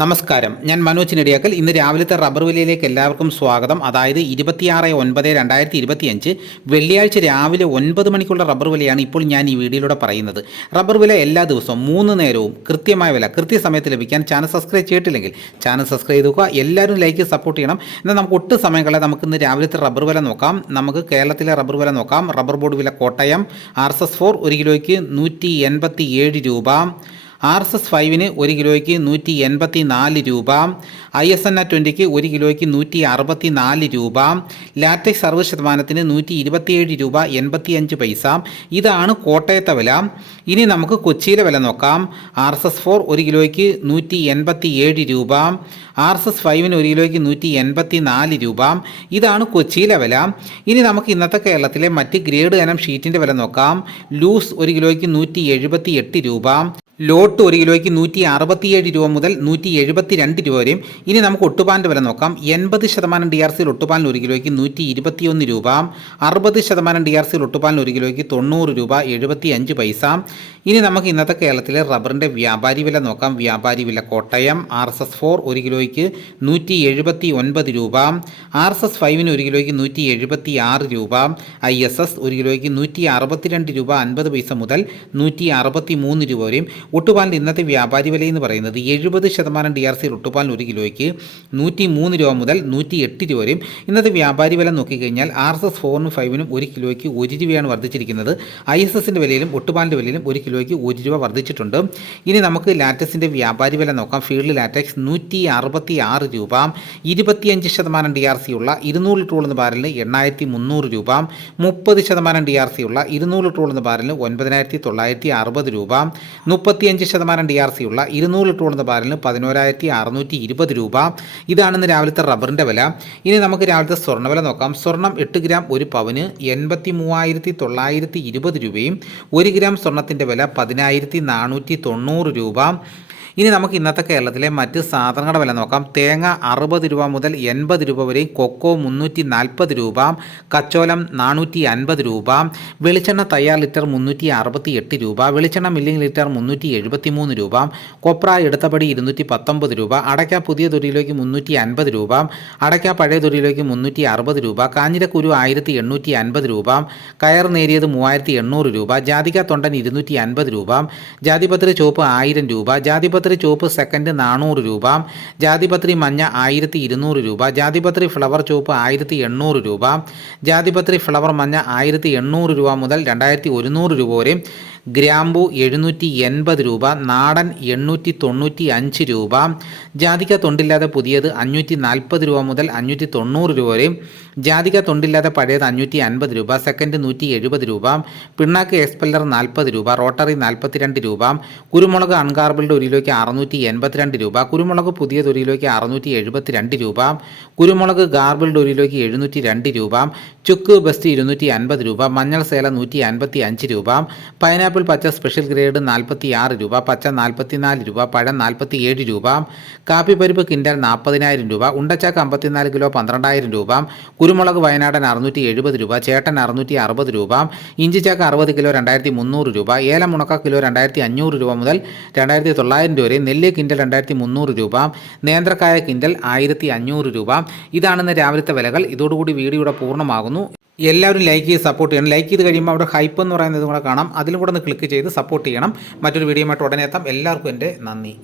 നമസ്കാരം, ഞാൻ മനോജ് നെടിയാക്കൽ. ഇന്ന് രാവിലത്തെ റബ്ബർ വിലയിലേക്ക് എല്ലാവർക്കും സ്വാഗതം. അതായത് 26/9/2025 വെള്ളിയാഴ്ച രാവിലെ 9 മണിക്കുള്ള റബ്ബർ വിലയാണ് ഇപ്പോൾ ഞാൻ ഈ വീഡിയോയിലൂടെ പറയുന്നത്. റബ്ബർ വില എല്ലാ ദിവസവും 3 നേരവും കൃത്യമായ വില കൃത്യസമയത്ത് ലഭിക്കാൻ ചാനൽ സബ്സ്ക്രൈബ് ചെയ്തിട്ടില്ലെങ്കിൽ ചാനൽ സബ്സ്ക്രൈബ് ചെയ്തുക. എല്ലാവരും ലൈക്ക് സപ്പോർട്ട് ചെയ്യണം. എന്നാൽ നമുക്ക് ഒട്ടും സമയം കളയാതെ നമുക്ക് ഇന്ന് രാവിലത്തെ റബ്ബർ വില നോക്കാം. നമുക്ക് കേരളത്തിലെ റബ്ബർ വില നോക്കാം. റബ്ബർ ബോർഡ് വില കോട്ടയം RSS 4 1 കിലോയ്ക്ക് 187 രൂപ. RSS 5 1 കിലോയ്ക്ക് 184 രൂപ. ISNA 20 1 കിലോയ്ക്ക് 164 രൂപ. ലാറ്റക്സ് 60% 127 രൂപ 85 പൈസ. ഇതാണ് കോട്ടയത്തെ വില. ഇനി നമുക്ക് കൊച്ചിയിലെ വില നോക്കാം. RSS 4 1 കിലോയ്ക്ക് 187 രൂപ. RSS 5 1 കിലോയ്ക്ക് 184 രൂപ. ഇതാണ് കൊച്ചിയിലെ വില. ഇനി നമുക്ക് ഇന്നത്തെ കേരളത്തിലെ മറ്റ് ഗ്രേഡ് ഇനം ഷീറ്റിൻ്റെ വില നോക്കാം. ലൂസ് 1 കിലോയ്ക്ക് 178 രൂപ. ലോട്ട് 1 കിലോയ്ക്ക് 167 രൂപ മുതൽ 172 രൂപ വരെയും. ഇനി നമുക്ക് ഒട്ടുപാലിൻ്റെ വില നോക്കാം. 80% DRC ഒട്ടുപാലിന് 1 കിലോയ്ക്ക് 121 രൂപ. 60% DRC ഒട്ടുപാലിന് 1 കിലോയ്ക്ക് 90 രൂപ 75 പൈസ. ഇനി നമുക്ക് ഇന്നത്തെ കേരളത്തിലെ റബ്ബറിൻ്റെ വ്യാപാരി വില നോക്കാം. വ്യാപാരി വില കോട്ടയം RSS 4 1 കിലോയ്ക്ക് 179 രൂപ. RSS 5 1 കിലോയ്ക്ക് 176 രൂപ. ISS 1 കിലോയ്ക്ക് 162 രൂപ 50 പൈസ മുതൽ 163 രൂപ വരെയും. ഒട്ടുപാലിൻ്റെ ഇന്നത്തെ വ്യാപാരി വില എന്ന് പറയുന്നത് 70% DRC ഒട്ടുപാലിന് 1 കിലോയ്ക്ക് 103 രൂപ മുതൽ 108 രൂപ വരെയും. ഇന്നത്തെ വ്യാപാരി വില നോക്കിക്കഴിഞ്ഞാൽ RSS 4 5 1 കിലോയ്ക്ക് 1 രൂപയാണ് വർദ്ധിച്ചിരിക്കുന്നത്. ISSൻ്റെ വിലയിലും ഒട്ടുപാലിൻ്റെ വിലയിലും 1 കിലോയ്ക്ക് 1 രൂപ വർദ്ധിച്ചിട്ടുണ്ട്. ഇനി നമുക്ക് ലാറ്റക്സിൻ്റെ വ്യാപാരി വില നോക്കാം. ഫീൽഡ് ലാറ്റക്സ് 166 രൂപ. 25% DRC ഉള്ള 200 ലിറ്റർ ഉള്ള ബാരലിന് 8300 രൂപ. 30% DRC ഉള്ള 200 ലിറ്റർ ഉള്ള ബാരലിന് 9960 രൂപ. 35% DRC ഉള്ള 200 ലിറ്റർ ഉള്ള ബാരലിന് 11620 രൂപ. ഇതാണെന്ന് രാവിലത്തെ റബ്ബറിൻ്റെ വില. ഇനി നമുക്ക് രാവിലത്തെ സ്വർണ്ണ വില നോക്കാം. സ്വർണം 8 ഗ്രാം 1 പവന് 83,920 രൂപയും 1 ഗ്രാം സ്വർണ്ണത്തിൻ്റെ വില 10,490 രൂപ. ഇനി നമുക്ക് ഇന്നത്തെ കേരളത്തിലെ മറ്റ് സാധനങ്ങളുടെ വില നോക്കാം. തേങ്ങ 60 രൂപ മുതൽ 80 രൂപ വരെയും. കൊക്കോ 340 രൂപ. കച്ചോലം 450 രൂപ. വെളിച്ചെണ്ണ തയ്യാർ ലിറ്റർ 368 രൂപ. വെളിച്ചെണ്ണ മില്ലിംഗ് ലിറ്റർ 373 രൂപ. കൊപ്ര എടുത്തപടി 219 രൂപ. അടയ്ക്ക പുതിയ തൊരിയിലേക്ക് 350 രൂപ. അടയ്ക്ക പഴയ തൊരിയിലേക്ക് 360 രൂപ. കാഞ്ഞിരക്കുരു 1850 രൂപ. കയർ നേരിയത് 3800 രൂപ. ജാതിക്ക തൊണ്ടൻ 250 രൂപ. ജാതിപത്രി ചുവപ്പ് 1000 രൂപ. ജാതിപത്രി ചുവപ്പ് സെക്കൻഡ് 400 രൂപ. ജാതിപത്രി മഞ്ഞ 1200 രൂപ. ജാതിപത്രി ഫ്ലവർ ചുവപ്പ് 1800 രൂപ. ജാതിപത്രി ഫ്ലവർ മഞ്ഞ 1800 രൂപ മുതൽ 2100 രൂപ വരെ. ഗ്രാമ്പു 780 രൂപ. നാടൻ 895 രൂപ. ജാതിക്ക തൊണ്ടില്ലാതെ പുതിയത് 540 രൂപ മുതൽ 590 രൂപ വരെ. ജാതിക്ക തൊണ്ടില്ലാതെ പഴയത് 550 രൂപ. സെക്കൻഡ് 170 രൂപ. പിണ്ണാക്ക് എക്സ്പെല്ലർ 40 രൂപ. റോട്ടറി 42 രൂപ. കുരുമുളക് അൺകാർബിൾഡ് 1 കിലോയ്ക്ക് 682 രൂപ. കുരുമുളക് പുതിയത് 1 കിലോയ്ക്ക് 672 രൂപ. കുരുമുളക് ഗാർബിൾഡ് 1 കിലോയ്ക്ക് 702 രൂപ. ചുക്ക് ബെസ്റ്റ് 250 രൂപ. മഞ്ഞൾ സേല 155 രൂപ. പൈനാപ്പിൾ പച്ച സ്പെഷ്യൽ ഗ്രേഡ് 46 രൂപ. പച്ച 44 രൂപ. പഴം 47 രൂപ. കാപ്പിപ്പരിപ്പ് കിൻഡൽ 40,000 രൂപ. ഉണ്ടച്ചാക്ക് 54 കിലോ 12,000 രൂപ. കുരുമുളക് വയനാടൻ 670 രൂപ. ചേട്ടൻ 660 രൂപ. ഇഞ്ചിച്ചാക്ക് 60 കിലോ 2300 രൂപ. ഏലം ഉണക്ക കിലോ 2500 രൂപ മുതൽ 2900 രൂപ വരെ. നെല്ല് കിൻഡൽ 2300 രൂപ. നേന്ത്രക്കായ കിൻഡൽ 1500 രൂപ. ഇതാണെന്ന് രാവിലത്തെ വിലകൾ. ഇതോടുകൂടി വീഡിയോയുടെ പൂർണ്ണമാകുന്നു. എല്ലാവരും ലൈക്ക് ചെയ്ത് സപ്പോർട്ട് ചെയ്യണം. ലൈക്ക് ചെയ്ത് കഴിയുമ്പോൾ അവിടെ ഹൈപ്പ് എന്ന് പറയുന്നത് കൂടെ കാണാം. അതിലും കൂടെ ഒന്ന് ക്ലിക്ക് ചെയ്ത് സപ്പോർട്ട് ചെയ്യണം. മറ്റൊരു വീഡിയോയുമായിട്ട് ഉടനെ എത്താം. എല്ലാവർക്കും എൻ്റെ നന്ദി.